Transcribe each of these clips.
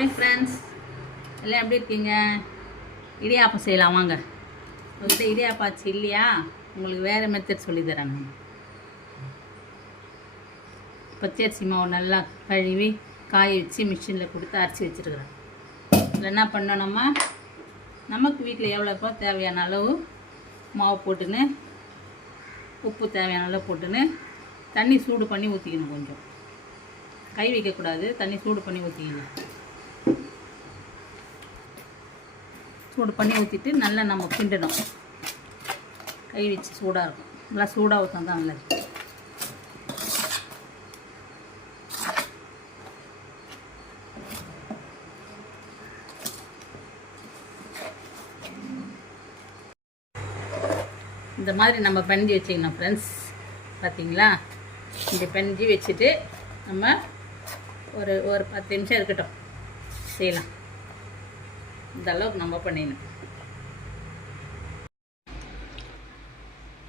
Hi friends, எல்லாம் எப்படி இருக்கீங்க? இடியாப்பம் செய்யலாம் வாங்க. உங்கள்கிட்ட இடியாப்பம் ஆச்சு இல்லையா? உங்களுக்கு வேறு மெத்தட் சொல்லித்தரேன். நான் பச்சரிசி மாவு நல்லா கழுவி காய வச்சு மிஷினில் கொடுத்து அரைச்சி வச்சுருக்குறேன். இதில் என்ன பண்ணோம், நமக்கு வீட்டில் எவ்வளோக்கோ தேவையான அளவு மாவு போட்டுன்னு, உப்பு தேவையான அளவு போட்டுன்னு, தண்ணி சூடு பண்ணி ஊற்றிக்கணும். கொஞ்சம் கை வைக்கக்கூடாது, தண்ணி சூடு பண்ணி ஊற்றிக்கணும். சூடு பண்ணி ஊற்றிட்டு நல்லா நம்ம கிண்டணும். கை வச்சு சூடாக இருக்கும், நல்லா சூடாக ஊற்றா தான் நல்லது. இந்த மாதிரி நம்ம பெனஞ்சி வச்சுக்கணும் ஃப்ரெண்ட்ஸ். பார்த்தீங்களா? இந்த பெனஞ்சி வச்சுட்டு நம்ம ஒரு 10 நிமிஷம் இருக்கட்டும், செய்யலாம். இந்த அளவுக்கு நம்ம பண்ணிடணும்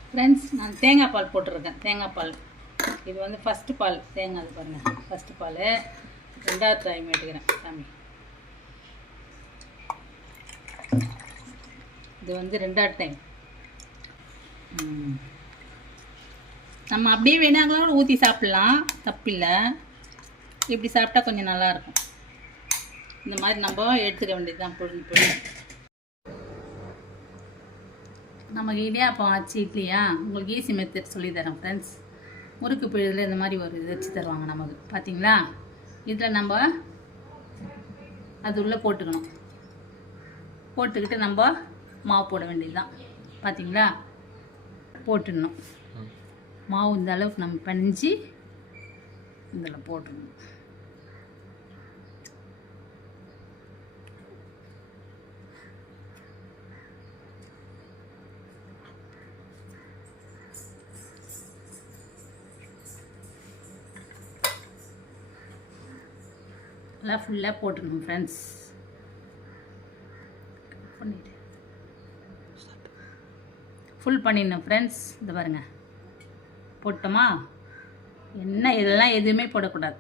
ஃப்ரெண்ட்ஸ். நான் தேங்காய் பால் போட்டிருக்கேன். தேங்காய் பால் இது வந்து ஃபஸ்ட்டு பால். தேங்காய் அது பாருங்கள், ஃபஸ்ட்டு பால். 2வது டைம் எடுக்கிறேன் சாமி. இது வந்து 2வது டைம். நம்ம அப்படியே வேணாங்களோட ஊற்றி சாப்பிட்லாம், தப்பில்லை. இப்படி சாப்பிட்டா கொஞ்சம் நல்லாயிருக்கும். இந்த மாதிரி நம்ம எடுத்துக்க வேண்டியது தான். பொருள் நமக்கு இடியாப்பம் ஆச்சு இட்லியா, உங்களுக்கு ஈஸி மெத்தட் சொல்லித்தரேன் ஃப்ரெண்ட்ஸ். முறுக்கு பிழுதில் இந்த மாதிரி ஒரு இது வச்சு தருவாங்க நமக்கு. பார்த்தீங்களா? இதில் நம்ம அது உள்ளே போட்டுக்கணும். போட்டுக்கிட்டு நம்ம மாவு போட வேண்டியது தான். பார்த்தீங்களா? போட்டுடணும். மாவு இந்த அளவுக்கு நம்ம பணிஞ்சு இதில் போட்டுடணும். எல்லாம் ஃபுல்லாக போட்டுடணும் ஃப்ரெண்ட்ஸ். ஃபுல் பண்ணிடணும் ஃப்ரெண்ட்ஸ். இந்த பாருங்கள், போட்டோமா? என்ன இதெல்லாம் எதுவுமே போடக்கூடாது.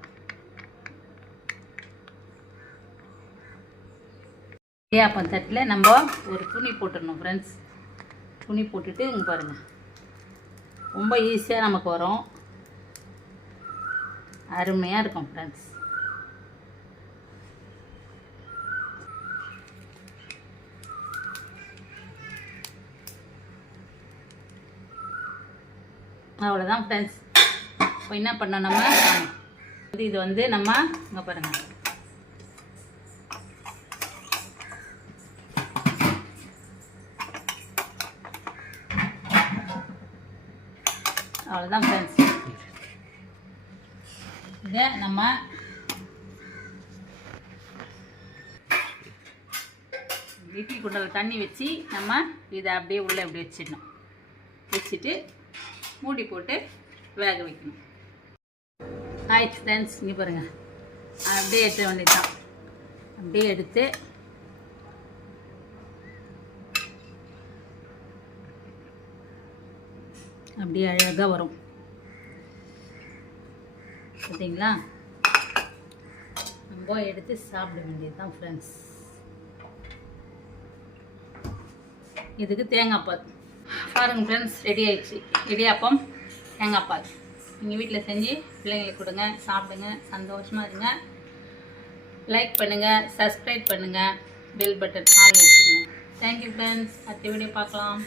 இடியாப்பம் தட்டில் நம்ம ஒரு துணி போட்டுடணும் ஃப்ரெண்ட்ஸ். துணி போட்டுட்டு இங்கே பாருங்கள், ரொம்ப ஈஸியாக நமக்கு வரும். அருமையாக இருக்கும் ஃப்ரெண்ட்ஸ். அவ்வளோதான் ஃப்ரெண்ட்ஸ். இப்போ என்ன பண்ணோம், நம்ம இது வந்து நம்ம இங்கே பாருங்கள், அவ்வளோதான் ஃப்ரெண்ட்ஸ். இதை நம்ம இட்லி குண்டலில் தண்ணி வச்சு நம்ம இதை அப்படியே உள்ளே இப்படி வச்சிடணும். வச்சுட்டு மூடி போட்டு வேக வைக்கணும். ஆயிடுச்சு ஃப்ரெண்ட்ஸ். இங்கே பாருங்கள், அப்படியே எடுத்த வேண்டியது தான். அப்படியே எடுத்து அப்படியே அழகாக வரும். பார்த்தீங்களா? நம்ம எடுத்து சாப்பிட வேண்டியது தான் ஃப்ரெண்ட்ஸ். இதுக்கு தேங்காய் பால் பாருங்கள் ஃப்ரெண்ட்ஸ், ரெடி ஆயிடுச்சு. இடியாப்பம் தேங்காய் பால். நீங்கள் வீட்டில் செஞ்சு பிள்ளைங்களுக்கு கொடுங்க, சாப்பிடுங்க, சந்தோஷமாக இருங்க. லைக் பண்ணுங்கள், சப்ஸ்கிரைப் பண்ணுங்கள், பெல் பட்டன் ஆல் வச்சுருங்க. Thank you friends. அடுத்த வீடியோ பார்க்கலாம்.